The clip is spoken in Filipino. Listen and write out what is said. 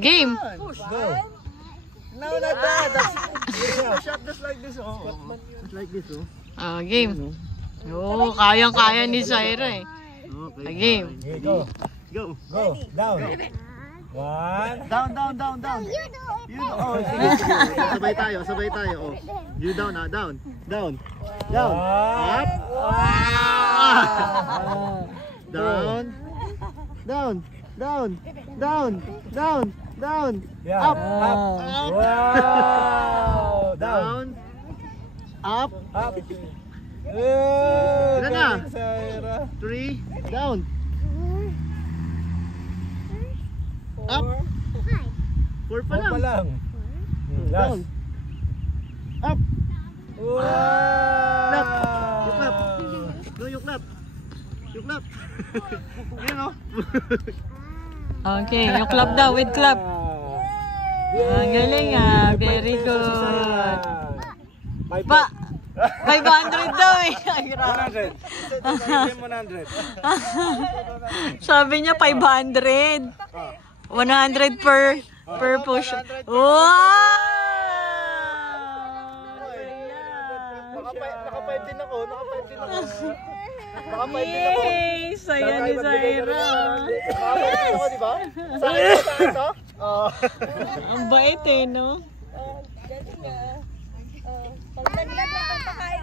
Game. Go. No, not that. Shot just like this. Oh. Just like this, oh. Game. Oo, kayang-kaya ni Zaira eh. Okay. Game. Okay, go. Go. Go. Down. One. Down. You do. Oh, sige. Sabay tayo. Oh. You down, down. Down. Up. Down. Up. Wow. Down. Up. Ilan na? 3. Down. Up. 4 pa lang. Down. Up. Wow. Yuklap. No, yuklap. Ayan o. Okay, yung clap daw, with clap. Galing ah, very good. 500 daw eh. 100. Sabi niya 500. 100 per push. Wow! Naka-5 din ako. Yay! Saya ni Zaira. Naka-5 din ako, diba? Sa akin to? Ang bait eh, no? Pag naglag lang pagpakain